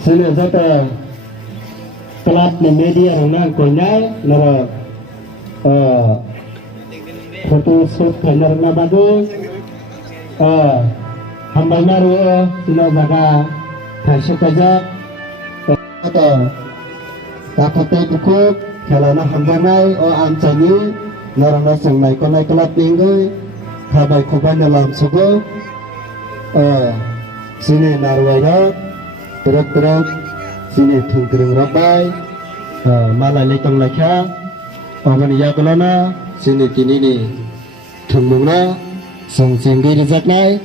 sini satu kelas di media orang konya nara foto shoot kamera bagus hamba maru sini jaga kasih kerja atau takutnya buku kalau nak hamba nai amcani nara nasang nai konai kelas minggu habai kuban dalam subuh sini narwaya terus sini tungkring rabai malah lekang lekha orang ya kelana sini kini ni tungmungna song singgi rezak nai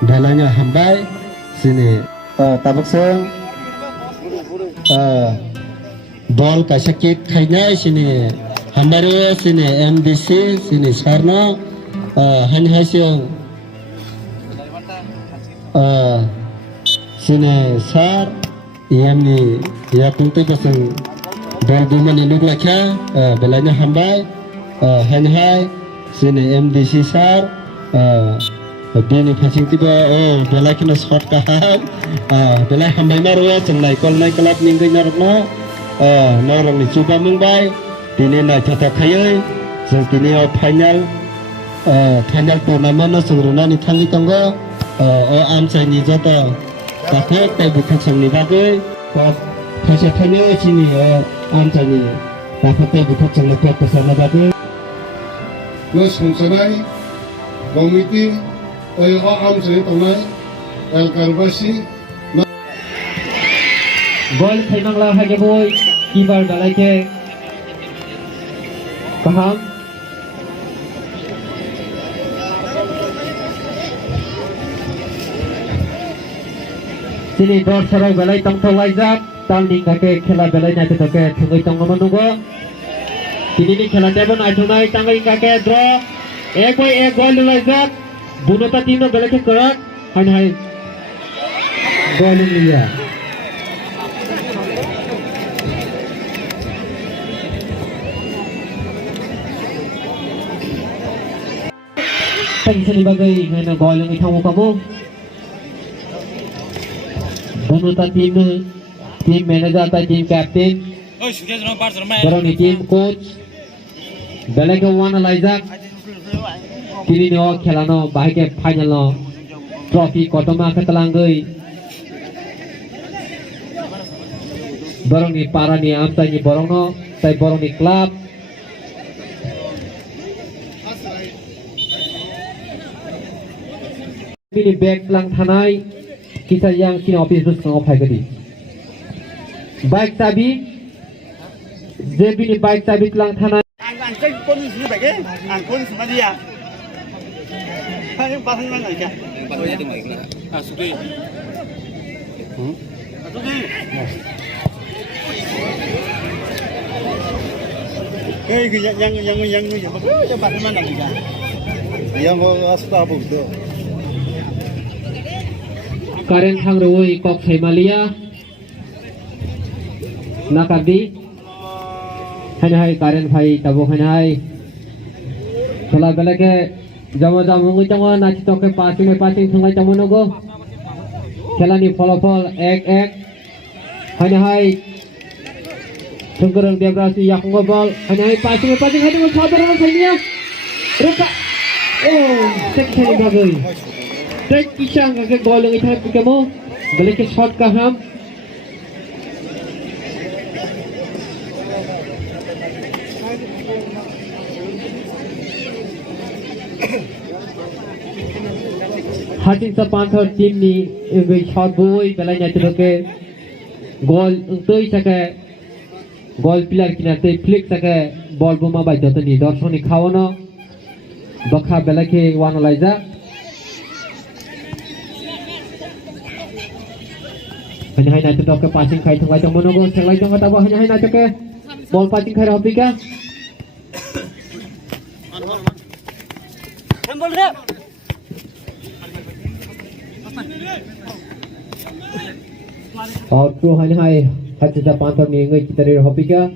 dalanya hambai sini tabak song bol kasakit kayaknya sini hambaru sini MDC sini sarna hanya hasil sini sar ini ya kunti pasang bol duman ini lagi belanya hambai hanya sini MDC sar Bini pasing tiba belai kena shot kaham belai hambai marwa cenai kol nai kelap minggu nyarna norong ni cuba mungbai dini na jata khayai sing kini final tournament sungruna ni thangi tangga amchai ni jata takek tai buthak sangni bagai phase khayai chini amchai ni takek tai buthak sangni pek pesana bagai lo sungsanai komiti am sini tongai el karbasi gol thainang la hage boy kibar dalai ke kaham sini dor sarai balai tang thawajak tanding kake khela balai na to ke thungoi tang manugo kini ni khela debon aithunai tangai kake draw ek boy ek gol lajak bunota tino balai ke karak hai gol liya Sa bagay ngayon gol ang itang kamu bunota team manager atau team captain barang ni team coach balai ke wana lajak kini ni khelano bahai ke final no trophy kotoma ke telanggoi barang ni para ni amta ni borong no tai borong ni club ini back lang thanai kita yang kini office bus kang ophai gadi bike tabi jebi ni bike tabi lang thanai ang kai kon ni ba ke ang kon sama dia ha yung pasang man ka pasang dia mai kala sudai yang pasang man ka yang asta budo karen thang roi kok thaimalia nakadi hanai karen bhai tabo hanai thola bela ke jama mungu chama nachi toke passing thungai chamonogo khelani folofol ek hanai thungkurang debrasi yakngo ball hanai passing hadi saudara thainia reka tek thai bagai tek kisang ke gol yang ithai pikemo balik ke shot kaham hatin sa panthor team ni gai shot boy belai nya ke gol untoi sake gol player kinate flick sake ball boma bai jotoni dorshoni khawono bakha belai ke wana laija hanya hai na ke passing khai thungai jamono go selai jong ta hanya hai na ke ball passing khai rabi ka handball re Out to Hanhai, Hatita Panther Ninga Kitari Hopika.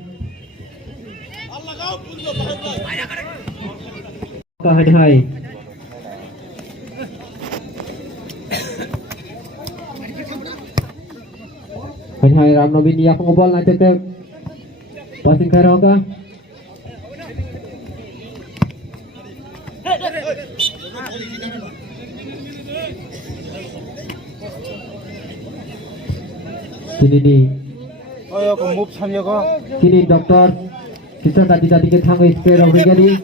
Hanhai. Hanhai Ramnovin Yakobal Natete. Passing Karoga. Kini 어여 그 참여가 kini dokter kita tadi ke thang spray of brigade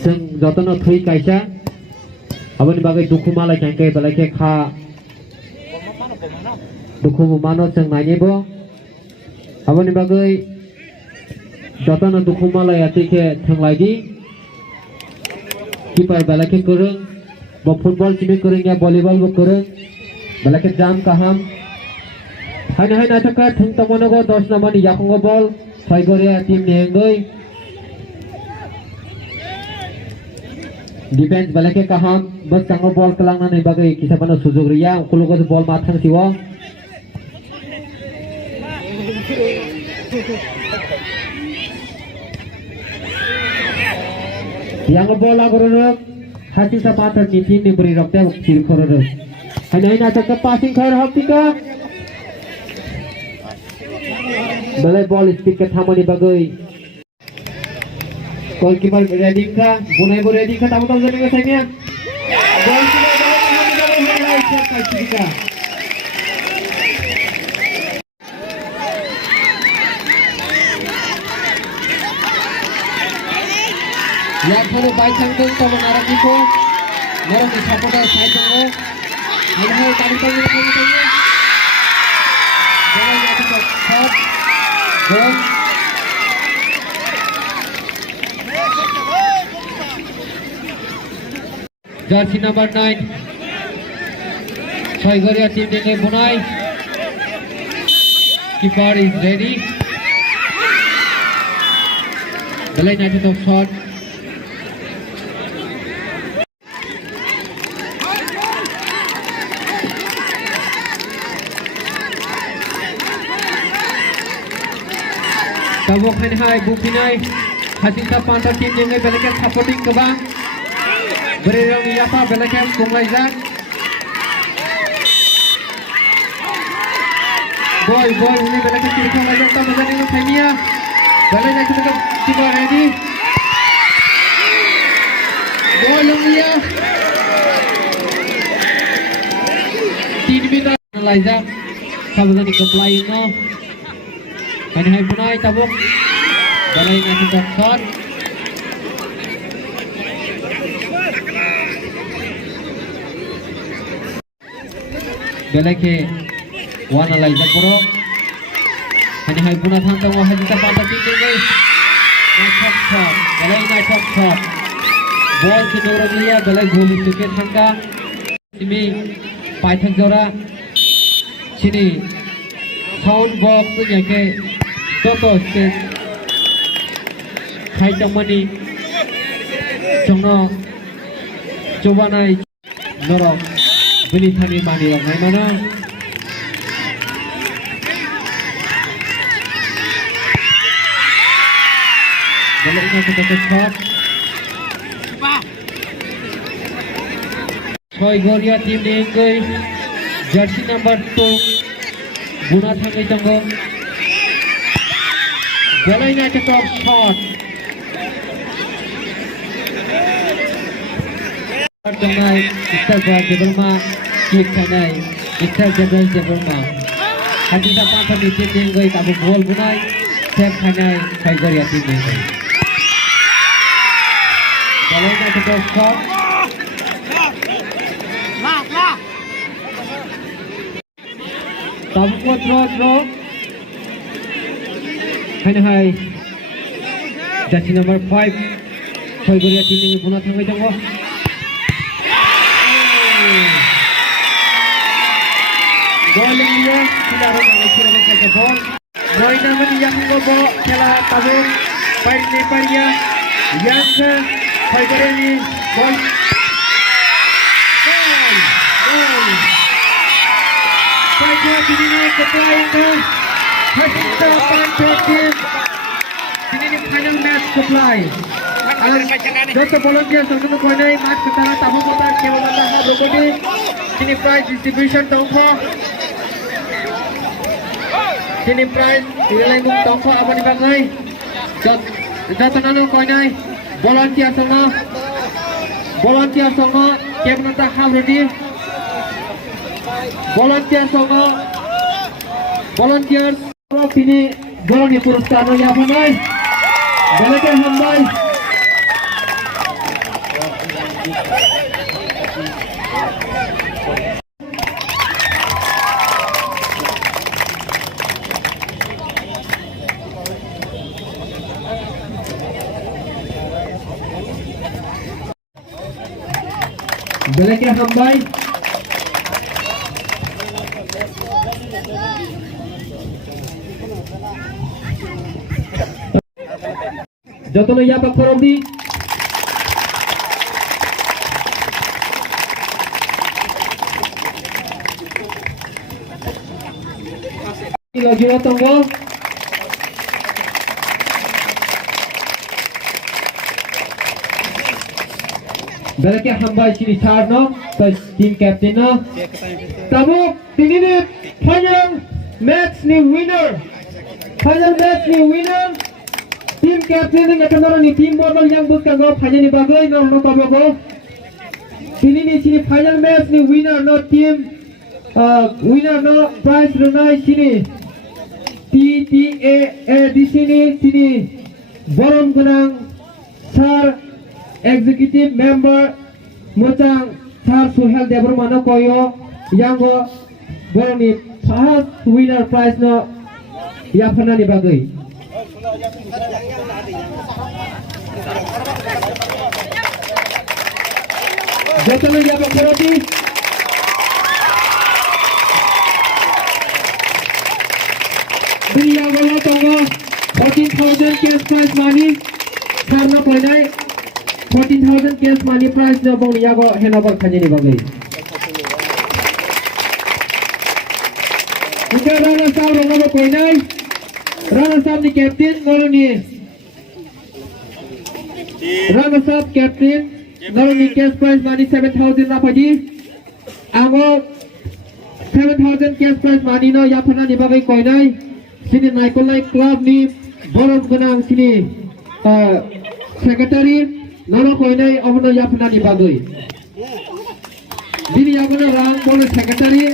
sing jotono thui kaisa aboni bagai dukhu mala kangke balake kha dukhu mano sing nainebo aboni bagai jotono dukhu mala yatike thanglagi kipai balake kurung bo football chimi kurung ya volleyball bo kurung balake jam kaham hai nataka thung tamonogo 10 number ni yakongo ball Saigoria team ni engoi defense balake kaham bas kango ball kelangna ni bagai kisapano sujog ria kulugo ball mathang siwa yang ball agorok hati sa patar ni team ni beri rokte kiri kororo hai nataka passing khar haptika balai ball speed ke thamani bagai goalkeeper ready ka bunai bo ready ka tamu tamu jane ka saimia goalkeeper balai thamani bagai highlight shot kai chika ya khare bai changdeng tamu naraki ko naraki supporter side jango hai tamu tamu tamu balai ya to shot goal jersey number 9 Saigoria team dengai bunai keeper is ready balai na top shot Tabok Hanhai Bupinai Hasita Panther team dengai balake supporting kabang Bererang Yapa balake Kunglaijan Boy ini balake Kirkong Lajang tamu jane no Saimia balai na kita tiba ready Boy Lumia 3 meter Lajang tamu jane comply no Hanhai Bunai tabok balai na kita shot balake wana laija poro Hanhai Bunai thang wa hajita pata tin dengai na shot balai na shot ball ki doramiya balai goli suke thangka simi paithak jora sini sound box yake toto stage khai chamani chongno chobanai noro bini thani mani ngai mana balai na toto shot Saigoria team ni engoi jersey number 2 Guna thangai jango balai na top shot jangai Mr. Jebelma kick kanai Mr. Jebelma hadita panther ni team engoi tabu ball bunai save kanai Saigoria team engoi balai na top shot tabu draw Hanhai jersey number 5 Saigoria team ni buna thangai jango goal dia sudah mengalami ke gol boy naman yang go kela tabu paria yang Saigoria ni goal Belakang sini supply ke Hasinta Pantai Team. Sini final match supply. Dr. volunteer sanggup mengenai match ketara tamu kota Kewamanda Habokodi. Sini prize distribution tongko. Sini prize dilenggung tongko apa dipakai? Jatuh mengenai volunteer songo Kewamanda Habokodi. Volunteers sini Golongi Puruskar yang menai. Belakang hambai. Belakang hambai. Jotono ya Pak Koromdi. Lagi tonggo. Belakang hambai sini Charno, tim captain no. Tamu ini final match ni winner. Tim captain ni akan orang ni tim modal yang bukan gol final ni bagai no kamu. Sini final match ni winner no tim winner no prize runai sini. TTA di sini Borom Gunang Sir Executive Member Mutang Sir Suhel Debrmano Koyo yang borom ni first winner prize no yang pernah dibagi. Jotono ya Pak Koroti. Dunia wala tonggo 14,000 cash prize money. Sarna koinai 14,000 cash money prize no bong yago henobar khajini bagai. Ika Rana Sahab rongo koinai. Rana Sahab ni captain ngoroni. Rana Sahab captain ngoroni cash prize money 7,000 rapaji. Ango 7,000 cash prize money no ya pernah dibagai koinai. Sini Naikolai Club ni Borom Gunang sini secretary nono koinai omono ya pernah dibagai. Dini ya pernah rang boleh secretary